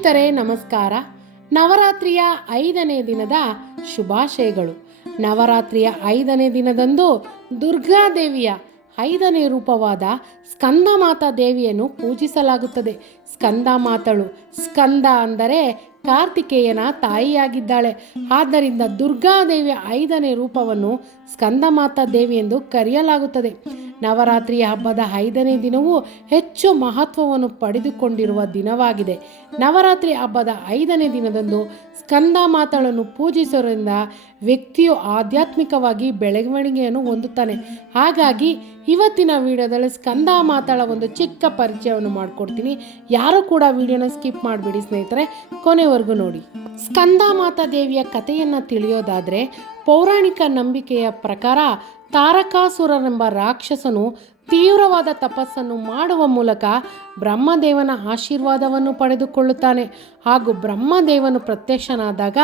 ಸ್ನೇಹಿತರೆ ನಮಸ್ಕಾರ. ನವರಾತ್ರಿಯ 5ನೇ ದಿನದ ಶುಭಾಶಯಗಳು. ನವರಾತ್ರಿಯ 5ನೇ ದಿನದಂದು ದುರ್ಗಾದೇವಿಯ 5ನೇ ರೂಪವಾದ ಸ್ಕಂದಮಾತಾ ದೇವಿಯನ್ನು ಪೂಜಿಸಲಾಗುತ್ತದೆ. ಸ್ಕಂದಮಾತಳು, ಸ್ಕಂದ ಅಂದರೆ ಕಾರ್ತಿಕೇಯನ ತಾಯಿಯಾಗಿದ್ದಾಳೆ. ಆದ್ದರಿಂದ ದುರ್ಗಾದೇವಿಯ 5ನೇ ರೂಪವನ್ನು ಸ್ಕಂದಮಾತಾ ದೇವಿ ಎಂದು ಕರೆಯಲಾಗುತ್ತದೆ. ನವರಾತ್ರಿಯ ಹಬ್ಬದ 5ನೇ ದಿನವೂ ಹೆಚ್ಚು ಮಹತ್ವವನ್ನು ಪಡೆದುಕೊಂಡಿರುವ ದಿನವಾಗಿದೆ. ನವರಾತ್ರಿ ಹಬ್ಬದ 5ನೇ ದಿನದಂದು ಸ್ಕಂದಮಾತಳನ್ನು ಪೂಜಿಸುವುದರಿಂದ ವ್ಯಕ್ತಿಯು ಆಧ್ಯಾತ್ಮಿಕವಾಗಿ ಬೆಳವಣಿಗೆಯನ್ನು ಹೊಂದುತ್ತಾನೆ. ಹಾಗಾಗಿ ಇವತ್ತಿನ ವಿಡಿಯೋದಲ್ಲಿ ಸ್ಕಂದಮಾತಳ ಒಂದು ಚಿಕ್ಕ ಪರಿಚಯವನ್ನು ಮಾಡಿಕೊಡ್ತೀನಿ. ಯಾರು ಕೂಡ ವಿಡಿಯೋನ ಸ್ಕಿಪ್ ಮಾಡಿಬಿಡಿ ಸ್ನೇಹಿತರೆ, ಕೊನೆವರೆಗೂ ನೋಡಿ. ಸ್ಕಂದಮಾತಾ ದೇವಿಯ ಕಥೆಯನ್ನು ತಿಳಿಯೋದಾದರೆ, ಪೌರಾಣಿಕ ನಂಬಿಕೆಯ ಪ್ರಕಾರ ತಾರಕಾಸುರನೆಂಬ ರಾಕ್ಷಸನು ತೀವ್ರವಾದ ತಪಸ್ಸನ್ನು ಮಾಡುವ ಮೂಲಕ ಬ್ರಹ್ಮದೇವನ ಆಶೀರ್ವಾದವನ್ನು ಪಡೆದುಕೊಳ್ಳುತ್ತಾನೆ. ಹಾಗೂ ಬ್ರಹ್ಮದೇವನು ಪ್ರತ್ಯಕ್ಷನಾದಾಗ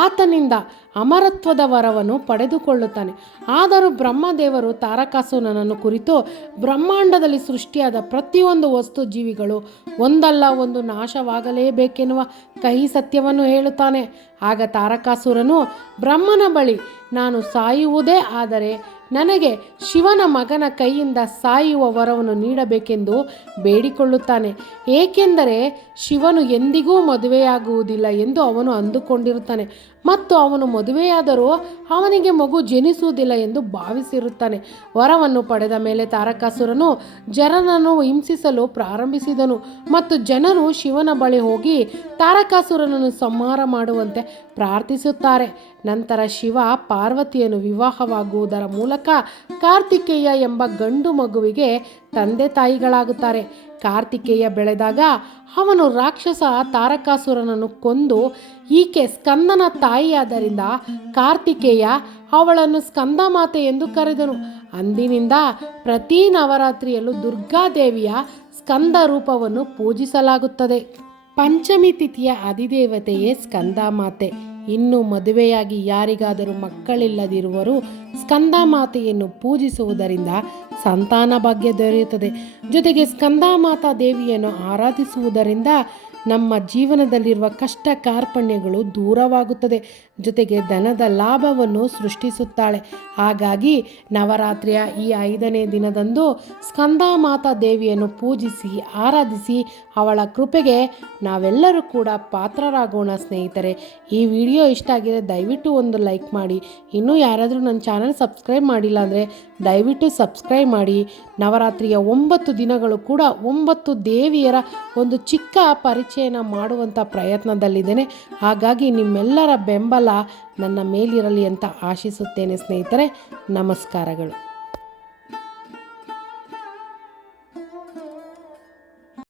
ಆತನಿಂದ ಅಮರತ್ವದ ವರವನ್ನು ಪಡೆದುಕೊಳ್ಳುತ್ತಾನೆ. ಆದರೂ ಬ್ರಹ್ಮದೇವರು ತಾರಕಾಸುರನನ್ನು ಕುರಿತು ಬ್ರಹ್ಮಾಂಡದಲ್ಲಿ ಸೃಷ್ಟಿಯಾದ ಪ್ರತಿಯೊಂದು ವಸ್ತು ಜೀವಿಗಳು ಒಂದಲ್ಲ ಒಂದು ನಾಶವಾಗಲೇಬೇಕೆನ್ನುವ ಕಹಿ ಸತ್ಯವನ್ನು ಹೇಳುತ್ತಾನೆ. ಆಗ ತಾರಕಾಸುರನು ಬ್ರಹ್ಮನ ಬಳಿ, ನಾನು ಸಾಯುವುದೇ ಆದರೆ ನನಗೆ ಶಿವನ ಮಗನ ಕೈಯಿಂದ ಸಾಯುವ ವರವನ್ನು ನೀಡಬೇಕೆಂದು ಬೇಡಿಕೊಳ್ಳುತ್ತಾನೆ. ಏಕೆಂದರೆ ಶಿವನು ಎಂದಿಗೂ ಮದುವೆಯಾಗುವುದಿಲ್ಲ ಎಂದು ಅವನು ಅಂದುಕೊಂಡಿರುತ್ತಾನೆ ಮತ್ತು ಅವನು ಮದುವೆಯಾದರೂ ಅವನಿಗೆ ಮಗು ಜನಿಸುವುದಿಲ್ಲ ಎಂದು ಭಾವಿಸಿರುತ್ತಾನೆ. ವರವನ್ನು ಪಡೆದ ಮೇಲೆ ತಾರಕಾಸುರನು ಜನರನ್ನು ಹಿಂಸಿಸಲು ಪ್ರಾರಂಭಿಸಿದನು ಮತ್ತು ಜನರು ಶಿವನ ಬಳಿ ಹೋಗಿ ತಾರಕಾಸುರನನ್ನು ಸಂಹಾರ ಮಾಡುವಂತೆ ಪ್ರಾರ್ಥಿಸುತ್ತಾರೆ. ನಂತರ ಶಿವ ಪಾರ್ವತಿಯನ್ನು ವಿವಾಹವಾಗುವುದರ ಮೂಲಕ ಕಾರ್ತಿಕೇಯ ಎಂಬ ಗಂಡು ಮಗುವಿಗೆ ತಂದೆ ತಾಯಿಗಳಾಗುತ್ತಾರೆ. ಕಾರ್ತಿಕೇಯ ಬೆಳೆದಾಗ ಅವನು ರಾಕ್ಷಸ ತಾರಕಾಸುರನನ್ನು ಕೊಂದು, ಈಕೆ ಸ್ಕಂದನ ತಾಯಿಯಾದ್ದರಿಂದ ಕಾರ್ತಿಕೇಯ ಅವಳನ್ನು ಸ್ಕಂದಮಾತೆ ಎಂದು ಕರೆದನು. ಅಂದಿನಿಂದ ಪ್ರತಿ ನವರಾತ್ರಿಯಲ್ಲೂ ದುರ್ಗಾದೇವಿಯ ಸ್ಕಂದ ರೂಪವನ್ನು ಪೂಜಿಸಲಾಗುತ್ತದೆ. ಪಂಚಮಿ ತಿಥಿಯ ಅಧಿದೇವತೆಯೇ ಸ್ಕಂದಮಾತೆ. ಇನ್ನು ಮದುವೆಯಾಗಿ ಯಾರಿಗಾದರೂ ಮಕ್ಕಳಿಲ್ಲದಿರುವರು ಸ್ಕಂದಮಾತೆಯನ್ನು ಪೂಜಿಸುವುದರಿಂದ ಸಂತಾನ ಭಾಗ್ಯ ದೊರೆಯುತ್ತದೆ. ಜೊತೆಗೆ ಸ್ಕಂದಮಾತಾ ದೇವಿಯನ್ನು ಆರಾಧಿಸುವುದರಿಂದ ನಮ್ಮ ಜೀವನದಲ್ಲಿರುವ ಕಷ್ಟ ಕಾರ್ಪಣ್ಯಗಳು ದೂರವಾಗುತ್ತದೆ. ಜೊತೆಗೆ ಧನದ ಲಾಭವನ್ನು ಸೃಷ್ಟಿಸುತ್ತಾಳೆ. ಹಾಗಾಗಿ ನವರಾತ್ರಿಯ ಈ 5ನೇ ದಿನದಂದು ಸ್ಕಂದಮಾತಾ ದೇವಿಯನ್ನು ಪೂಜಿಸಿ ಆರಾಧಿಸಿ ಅವಳ ಕೃಪೆಗೆ ನಾವೆಲ್ಲರೂ ಕೂಡ ಪಾತ್ರರಾಗೋಣ ಸ್ನೇಹಿತರೆ. ಈ ವಿಡಿಯೋ ಇಷ್ಟ ಆಗಿದೆ ದಯವಿಟ್ಟು ಒಂದು ಲೈಕ್ ಮಾಡಿ. ಇನ್ನೂ ಯಾರಾದರೂ ನನ್ನ ಚಾನಲ್ ಸಬ್ಸ್ಕ್ರೈಬ್ ಮಾಡಿಲ್ಲ ಅಂದರೆ ದಯವಿಟ್ಟು ಸಬ್ಸ್ಕ್ರೈಬ್ ಮಾಡಿ. ನವರಾತ್ರಿಯ 9 ದಿನಗಳು ಕೂಡ 9 ದೇವಿಯರ ಒಂದು ಚಿಕ್ಕ ಪರಿಚಯನ ಮಾಡುವಂಥ ಪ್ರಯತ್ನದಲ್ಲಿದ್ದೇನೆ. ಹಾಗಾಗಿ ನಿಮ್ಮೆಲ್ಲರ ಬೆಂಬಲ ನನ್ನ ಮೇಲಿರಲಿ ಅಂತ ಆಶಿಸುತ್ತೇನೆ ಸ್ನೇಹಿತರೆ. ನಮಸ್ಕಾರಗಳು.